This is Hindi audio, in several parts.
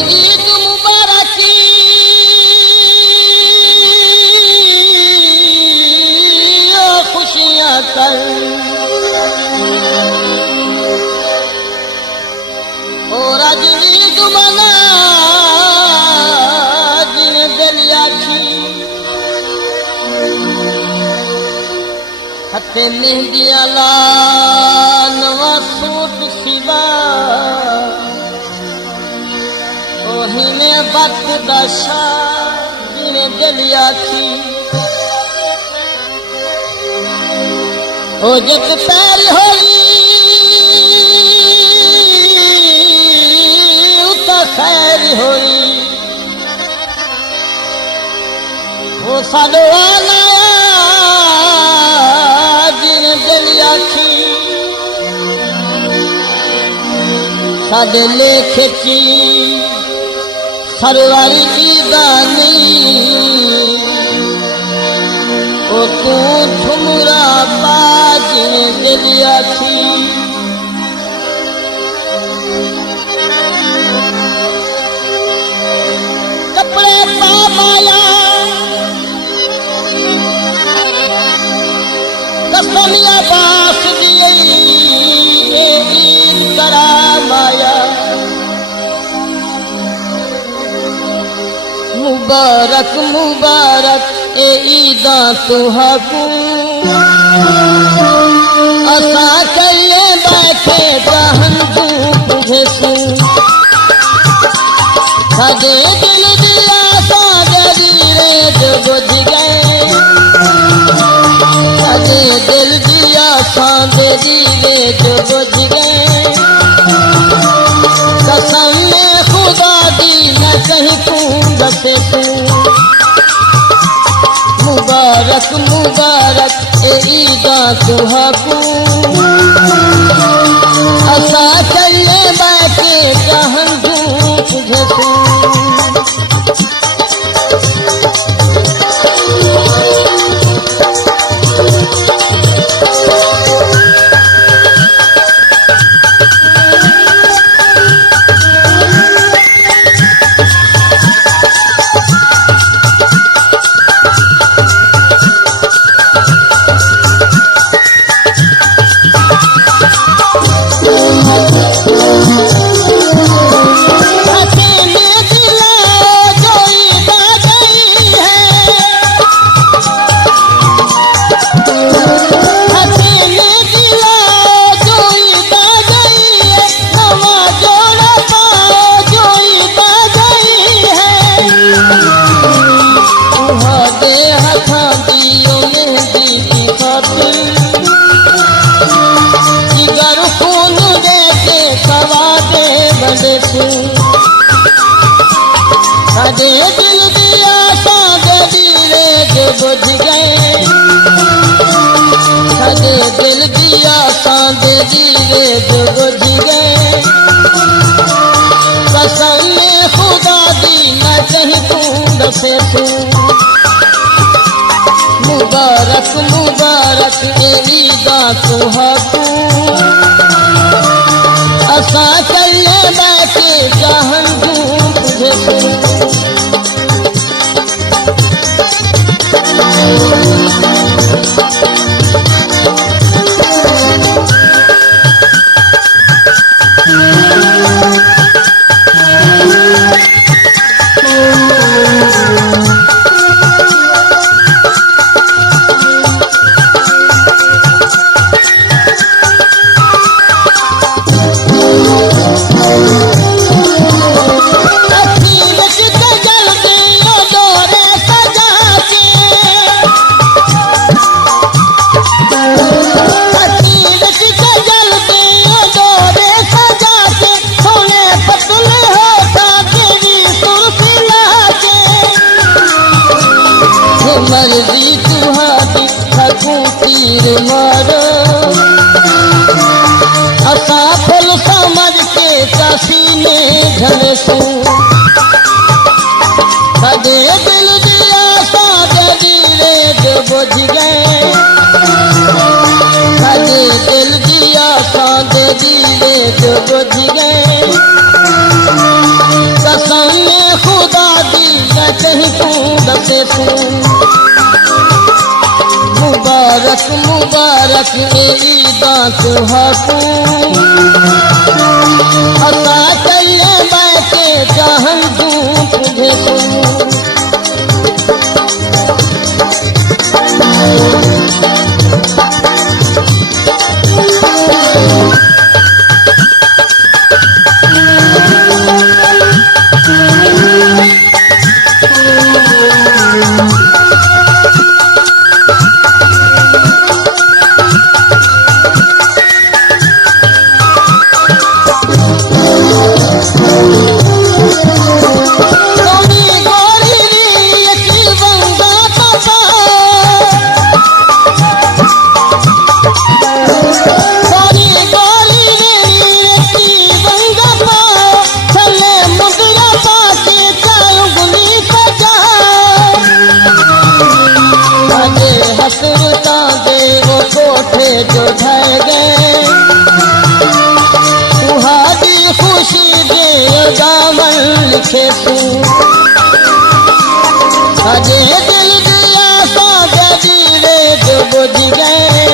ईद मुबारकी ओ खुशियां कर और अज ईद मना जिन दिलिया थी हथे मेहंदियां ला नवा सूट सिवा ओही में वक्त दशा जिन दिलिया थी ओ जित पैर होई उता खैर होई वो साडो आला जिन दिलिया थी साडे लेख की सरवारी ईदा नहीं ओ तू ठुमरा बाज दिलिया थी कपड़े पा पाया कसमिया बास दिए करा माया मुबारक मुबारक ए ईदा तुहाकू असा कहिए बैठे जहन तू तुझे सू साडे दिल दिया सागरी रे जो बुझ गए साडे दिल दिया सागरी रे जो बुझ गए कसम में खुदा दी न कहीं तू बसे तू मुबारक मुबारक ए ईदा तुहाकू असा चले बैठे जहन तू तुझे तू साडे दिल दिया सागरी रे जो बुझ गए साडे दिल दिया सागरी रे जो बुझ गए कसम में खुदा दी न कहीं तू बसे तू मुबारक मुबारक ए ईदा तुहाकू असा चले बैठे जहन तू तुझे तू मर्जी तुहारी थकू तीर मारो असा फुल समझ के सीने झलसू साडे दिल दिया सागरी रे जो बुझ गए साडे दिल दिया सागरी रे जो बुझ गए कसम दसे तू मुबारक मुबारक ईदा तुहाकू अता कहिए बैठे चाहन तू तुझे तू जो ढल गए सुहागी खुशी दे दामन लिखे तू अजे दिल दिया सागरी रे जो बुझ गए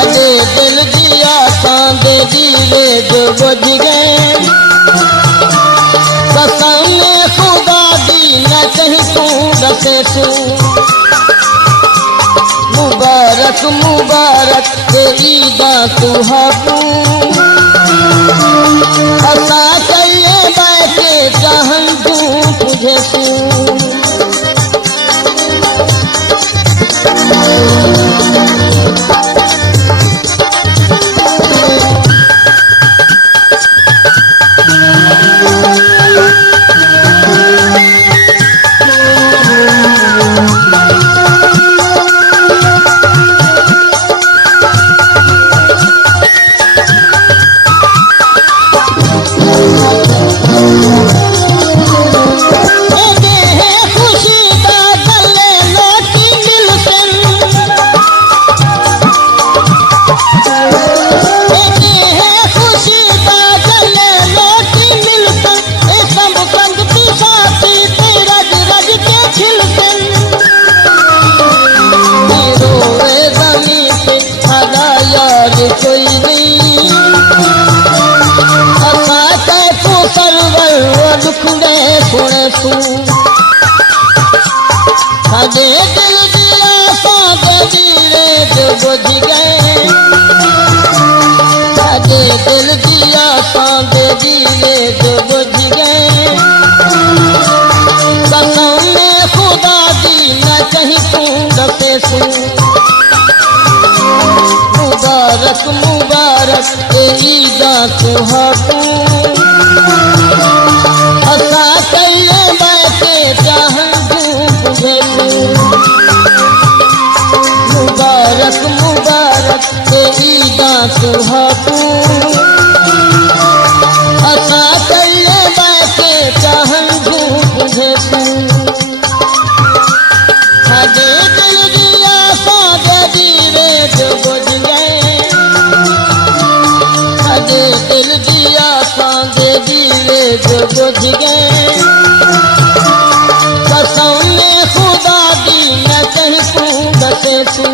अजे दिल दिया सागरी रे जो बुझ गए कसम खुदा दी न कहीं तू दसे तू मुबारक मुबारक ईदा तुहाकू अता कहिए बैठे चाहन तू तुझे तू कोई नहीं असा तू सरवर दुख में सुने तू सजे दिल दिया सागरी रे जो बुझ गए सजे दिल दिया सागरी रे जो बुझ गए कसम में खुदा दी न कहीं तू दसे तू मुबारक मुबारक ईदा तुहाकू अता कहिए बैठे चाहन तू तुझे तू मुबारक मुबारक ईदा तुहाकू अता कहिए बैठे चाहन तू तुझे तू अजे दिल दिया सागरी रे जो बुझ गए अजे दिल दिया सागरी रे जो बुझ गए कसम में खुदा दी न कहीं तू दसे तू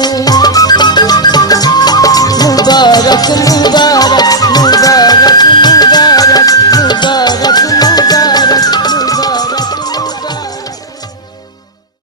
मुबारक मुबारक मुबारक